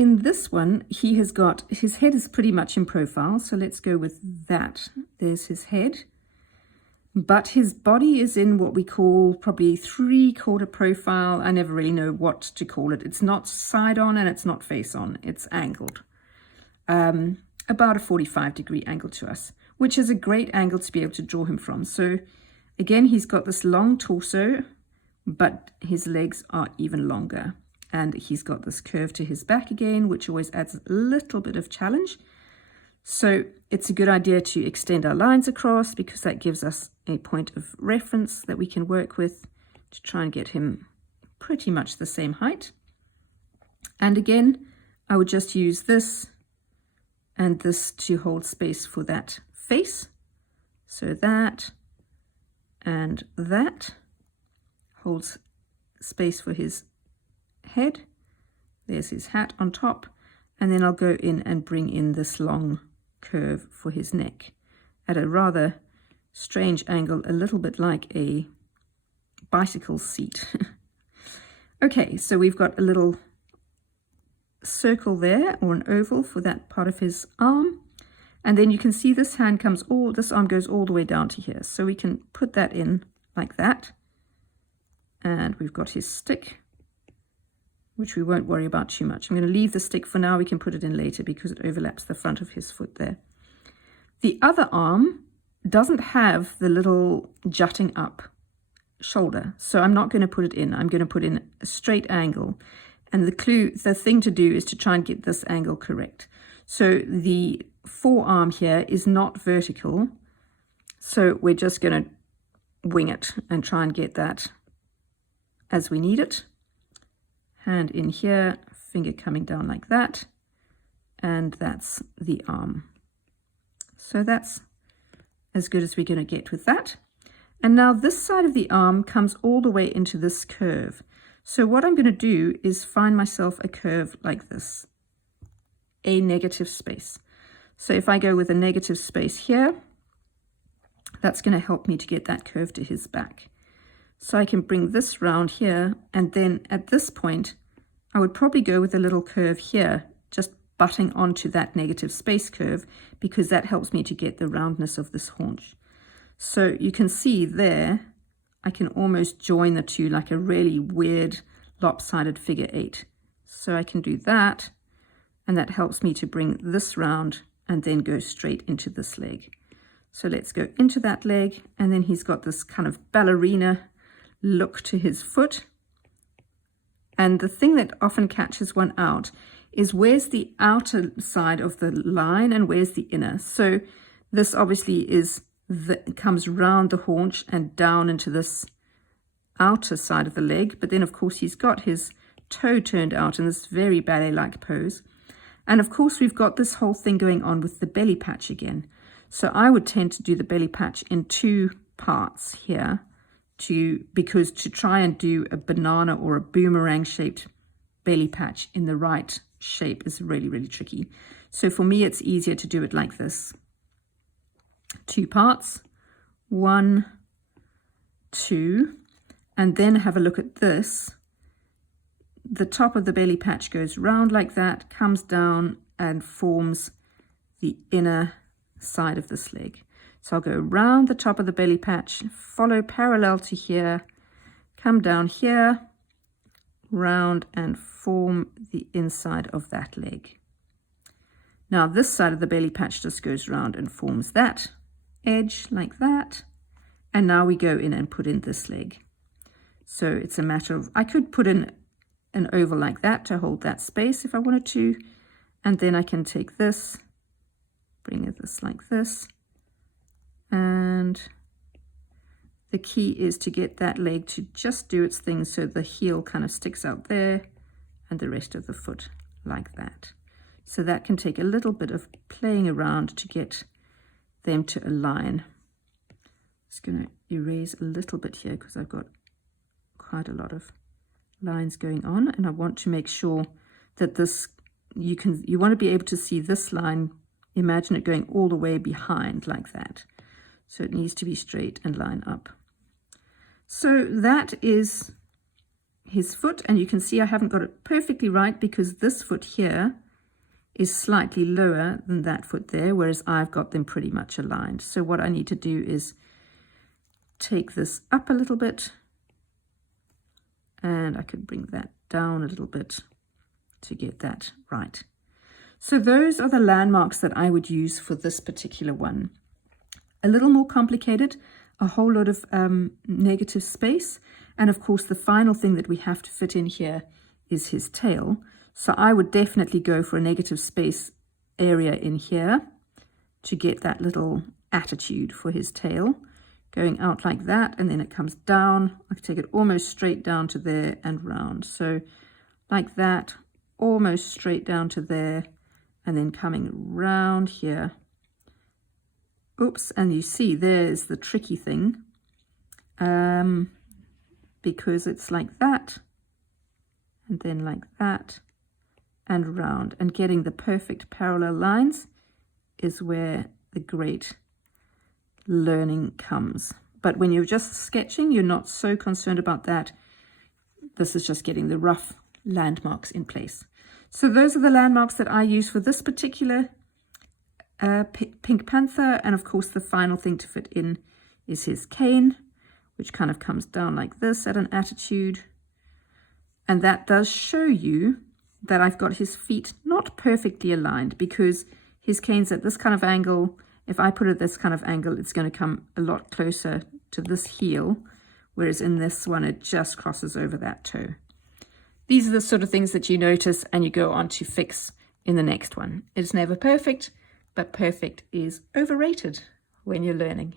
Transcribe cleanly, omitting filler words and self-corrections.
in this one, he has got, his head is pretty much in profile, so let's go with that. There's his head. But his body is in what we call probably 3/4 profile. I never really know what to call it. It's not side on and it's not face on. It's angled. About a 45-degree angle to us, which is a great angle to be able to draw him from. So again, he's got this long torso, but his legs are even longer. And he's got this curve to his back again, which always adds a little bit of challenge. So it's a good idea to extend our lines across, because that gives us a point of reference that we can work with to try and get him pretty much the same height. And again, I would just use this and this to hold space for that face. So that and that holds space for his head. There's his hat on top. And then I'll go in and bring in this long curve for his neck at a rather strange angle, a little bit like a bicycle seat. Okay, so we've got a little circle there, or an oval, for that part of his arm. And then you can see this hand comes this arm goes all the way down to here. So we can put that in like that. And we've got his stick, which we won't worry about too much. I'm going to leave the stick for now. We can put it in later because it overlaps the front of his foot there. The other arm doesn't have the little jutting up shoulder, so I'm not going to put it in. I'm going to put in a straight angle. And the thing to do is to try and get this angle correct. So the forearm here is not vertical, so we're just going to wing it and try and get that as we need it. Hand in here, finger coming down like that, and that's the arm. So that's as good as we're going to get with that. And now this side of the arm comes all the way into this curve. So what I'm going to do is find myself a curve like this, a negative space. So if I go with a negative space here, that's going to help me to get that curve to his back. So I can bring this round here, and then at this point, I would probably go with a little curve here, just butting onto that negative space curve, because that helps me to get the roundness of this haunch. So you can see there, I can almost join the two like a really weird lopsided figure 8. So I can do that, and that helps me to bring this round and then go straight into this leg. So let's go into that leg, and then he's got this kind of ballerina look to his foot. And the thing that often catches one out is where's the outer side of the line and where's the inner. So this obviously comes round the haunch and down into this outer side of the leg, but then of course he's got his toe turned out in this very ballet-like pose. And of course we've got this whole thing going on with the belly patch again. So I would tend to do the belly patch in 2 parts here, because to try and do a banana or a boomerang shaped belly patch in the right shape is really, really tricky. So for me, it's easier to do it like this. 2 parts, 1, 2, and then have a look at this. The top of the belly patch goes round like that, comes down and forms the inner side of this leg. So I'll go round the top of the belly patch, follow parallel to here, come down here, round and form the inside of that leg. Now this side of the belly patch just goes round and forms that edge like that. And now we go in and put in this leg. So it's a matter of, I could put in an oval like that to hold that space if I wanted to. And then I can take this, bring this like this. And the key is to get that leg to just do its thing so the heel kind of sticks out there and the rest of the foot like that. So that can take a little bit of playing around to get them to align. Just going to erase a little bit here because I've got quite a lot of lines going on, and I want to make sure that this, you want to be able to see this line, imagine it going all the way behind like that. So it needs to be straight and line up. So that is his foot, and you can see I haven't got it perfectly right because this foot here is slightly lower than that foot there, whereas I've got them pretty much aligned. So what I need to do is take this up a little bit, and I could bring that down a little bit to get that right. So those are the landmarks that I would use for this particular one. A little more complicated, a whole lot of negative space, and of course the final thing that we have to fit in here is his tail. So I would definitely go for a negative space area in here to get that little attitude for his tail, going out like that, and then it comes down. I can take it almost straight down to there and round. So like that, almost straight down to there, and then coming round here. Oops, and you see there's the tricky thing, because it's like that, and then like that, and round, and getting the perfect parallel lines is where the great learning comes. But when you're just sketching, you're not so concerned about that. This is just getting the rough landmarks in place. So those are the landmarks that I use for this particular Pink Panther. And of course the final thing to fit in is his cane, which kind of comes down like this at an attitude. And that does show you that I've got his feet not perfectly aligned, because his cane's at this kind of angle. If I put it at this kind of angle, it's going to come a lot closer to this heel, whereas in this one it just crosses over that toe. These are the sort of things that you notice and you go on to fix in the next one. It's never perfect, but perfect is overrated when you're learning.